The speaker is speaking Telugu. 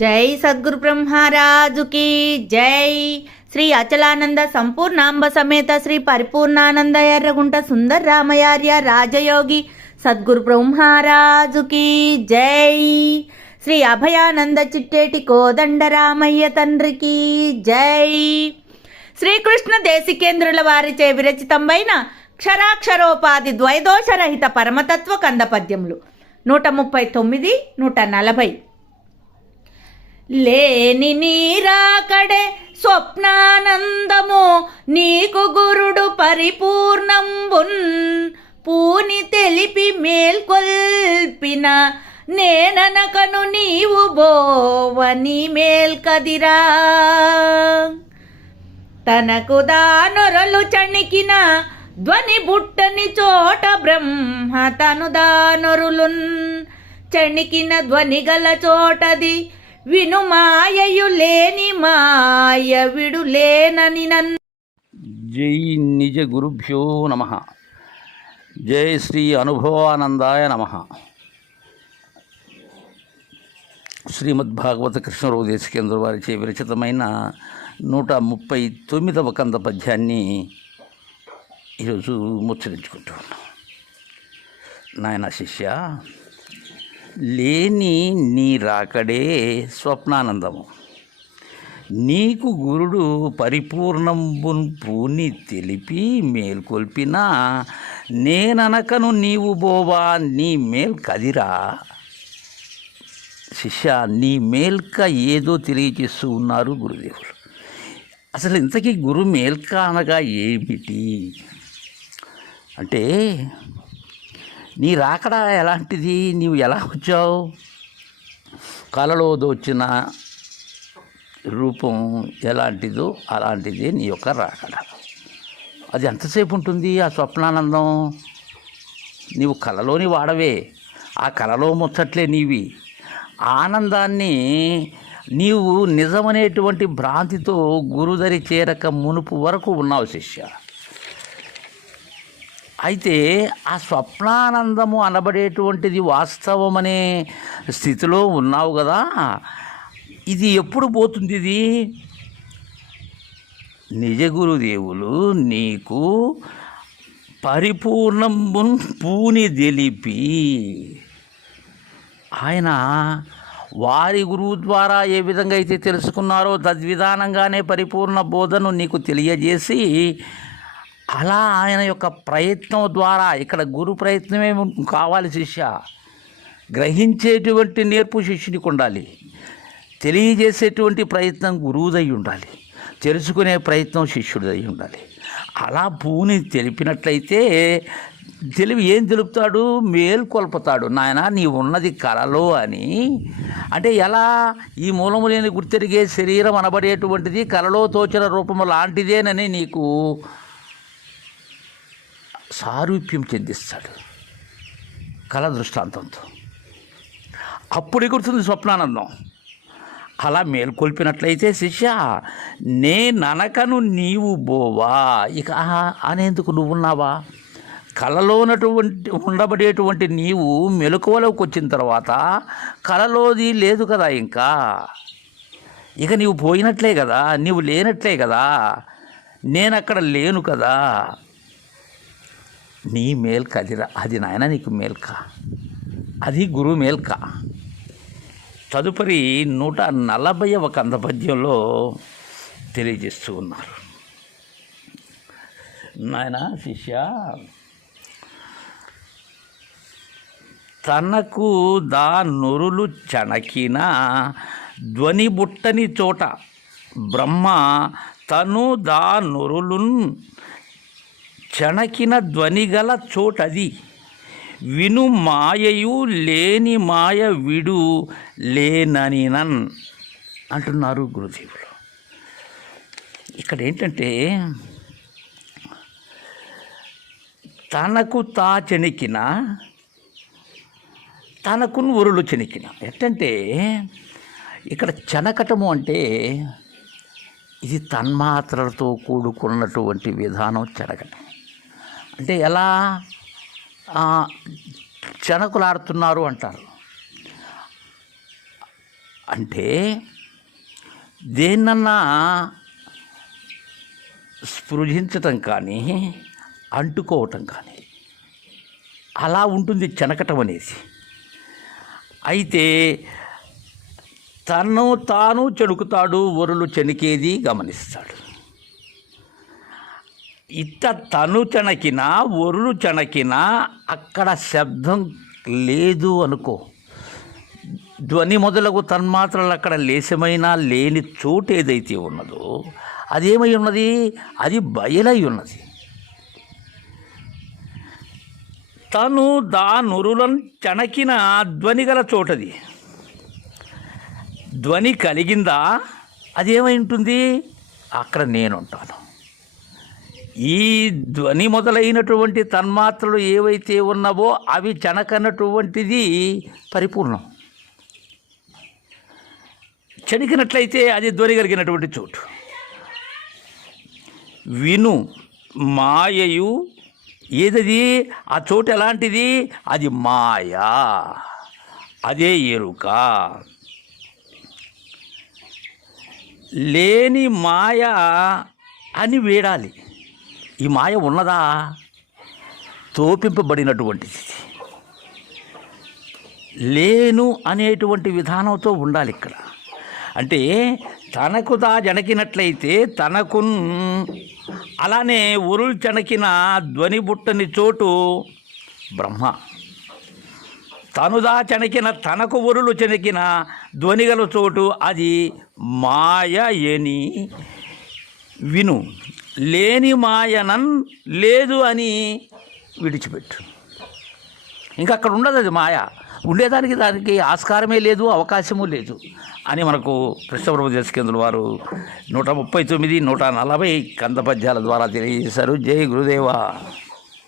జై సద్గురు బ్రహ్మరాజుకి జై. శ్రీ అచలానంద సంపూర్ణాంబ సమేత శ్రీ పరిపూర్ణానంద ఎర్రగుంట సుందర రామయార్య రాజయోగి సద్గురు బ్రహ్మరాజుకి జై. శ్రీ అభయానంద చిట్టేటి కోదండ రామయ్య తండ్రికి జై. శ్రీకృష్ణ దేశికేంద్రుల వారిచే విరచితంబైన క్షరాక్షరోపాధి ద్వైదోషరహిత పరమతత్వ కంద పద్యములు నూట ముప్పై తొమ్మిది నూట నలభై. లేని నీరాకడే స్వప్నానందము నీకు గురుడు పరిపూర్ణంబున్. పూని తెలిపి మేల్కొల్పిన నేననకను నీవు బోవని మేల్కదిరా. తనకు దానొరలు చణికిన ధ్వని బుట్టని చోట బ్రహ్మ తను దానొరులున్. చణికిన ధ్వని గల చోటది విను మాయయు లేని మాయ విడు లేనని నన్ జై నిజ గురుభ్యో నమ. జై శ్రీ అనుభవానందాయ నమ. శ్రీమద్భాగవత కృష్ణరావు కేంద్ర వారిచే విరచితమైన నూట ముప్పై తొమ్మిదవ కంద పద్యాన్ని ఈరోజు ముచ్చరించుకుంటూ ఉన్నాం. నాయన శిష్య లేని నీ రాకడే స్వప్నానందము. నీకు గురుడు పరిపూర్ణంబున్ పూని తెలిపి మేల్కొల్పినా నేననకను నీవు బోవా నీ మేల్ కదిరా. శిష్య నీ మేల్క ఏదో తెలియజేస్తూ ఉన్నారు గురుదేవులు. అసలు ఇంతకీ గురు మేల్క అనగా ఏమిటి? అంటే నీ రాకడ ఎలాంటిది? నీవు ఎలా వచ్చావు? కలలో దోచిన రూపం ఎలాంటిదో అలాంటిది నీ యొక్క రాకడ. అది ఎంతసేపు ఉంటుంది ఆ స్వప్నానందం? నీవు కలలోని వాడవే. ఆ కలలో ముచ్చట్లే నీవి. ఆనందాన్ని నీవు నిజమనేటువంటి భ్రాంతితో గురుదరి చేరక మునుపు వరకు ఉన్నావు శిష్య. అయితే ఆ స్వప్నానందము అనబడేటువంటిది వాస్తవమనే స్థితిలో ఉన్నావు కదా. ఇది ఎప్పుడు పోతుంది ఇది? నిజ గురుదేవులు నీకు పరిపూర్ణంబున్ పూని తెలిపి ఆయన వారి గురువు ద్వారా ఏ విధంగా అయితే తెలుసుకున్నారో తద్విధానంగానే పరిపూర్ణ బోధను నీకు తెలియజేసి అలా ఆయన యొక్క ప్రయత్నం ద్వారా ఇక్కడ గురు ప్రయత్నమే కావాలి శిష్య. గ్రహించేటువంటి నేర్పు శిష్యునికి ఉండాలి. తెలియజేసేటువంటి ప్రయత్నం గురువుదై ఉండాలి. తెలుసుకునే ప్రయత్నం శిష్యుడిదై ఉండాలి. అలా భూని తెలిపినట్లయితే తెలివి ఏం తెలుపుతాడు? మేల్కొల్పుతాడు. నాయన నీ ఉన్నది కలలో అని. అంటే ఎలా? ఈ మూలము లేని గుర్తెరిగే శరీరం అనబడేటువంటిది కలలో తోచిన రూపము లాంటిదేనని నీకు సారూప్యం చెందిస్తాడు. కళ దృష్టాంతంతో. అప్పుడు ఎగురుతుంది స్వప్నానందం. అలా మేల్కొల్పినట్లయితే శిష్య నేననకను నీవు బోవా. ఇక అనేందుకు అనేందుకు నువ్వున్నావా కలలోనటువంటి ఉండబడేటువంటి నీవు మెలకువలోకి వచ్చిన తర్వాత కలలోది లేదు కదా ఇంకా. ఇక నీవు పోయినట్లే కదా నీవు లేనట్లే కదా నేను అక్కడ లేను కదా. నీ మేల్క అదిరా అది నాయన నీకు మేల్క అది గురు మేల్క తదుపరి నూట నలభైవ కంద పద్యంలో తెలియజేస్తూ ఉన్నారు. నాయన శిష్య తనకు దా నురులు చణకిన ధ్వని బుట్టని చోట బ్రహ్మ తను దా నురులున్ చణకిన ధ్వనిగల చోటది. విను మాయయు లేని మాయ విడు లేననినన్ అంటున్నారు గురుదేవులు. ఇక్కడ ఏంటంటే తనకు తా చెణికిన తనకును ఊరులు చెణికిన. ఎట్టంటే ఇక్కడ చెనకటము అంటే ఇది తన్మాత్రలతో కూడుకున్నటువంటి విధానం చెనకటం అంటే ఎలా చెనకులాడుతున్నారు అంటారు. అంటే దేన్నన్నా స్పృశించటం కానీ అంటుకోవటం కానీ అలా ఉంటుంది చెనకటం అనేది అయితే తను తాను చెడుకుతాడు వరులు చెనికేది గమనిస్తాడు. ఇట్ట తను చెనకినా ఒరులు చెనకినా అక్కడ శబ్దం లేదు అనుకో. ధ్వని మొదలగు తన్మాత్రలు అక్కడ లేశమైనా లేని చోటు ఏదైతే ఉన్నదో అదేమై ఉన్నది? అది బయలై ఉన్నది. తను దానురులను చణకిన ధ్వని గల చోటది. ధ్వని కలిగిందా? అదేమై ఉంటుంది? అక్కడ నేనుంటాను. ఈ ధ్వని మొదలైనటువంటి తన్మాత్రలు ఏవైతే ఉన్నావో అవి చనకనటువంటిది పరిపూర్ణం. చనికినట్లయితే అది ధ్వని కలిగినటువంటి చోటు. విను మాయయు ఏదది? ఆ చోటు ఎలాంటిది? అది మాయా అదే ఎరుక. లేని మాయ అని వేడాలి. ఈ మాయ ఉన్నదా? తోపింపబడినటువంటిది లేను అనేటువంటి విధానంతో ఉండాలి ఇక్కడ. అంటే తనకు తా జనకినట్లయితే తనకు అలానే ఉరులు చనకిన ధ్వని బుట్టని చోటు బ్రహ్మ. తనుదా చనికిన తనకు ఉరులు చెనికిన ధ్వనిగల చోటు అది మాయ ఎని విను. లేని మాయనన్ లేదు అని విడిచిపెట్టు. ఇంకా అక్కడ ఉండదు అది మాయ. ఉండేదానికి దానికి ఆస్కారమే లేదు అవకాశము లేదు అని మనకు కృష్ణప్రభు దేశకేంద్రుల వారు. నూట ముప్పై తొమ్మిది నూట నలభై కంద పద్యాల ద్వారా తెలియజేశారు. జై గురుదేవా.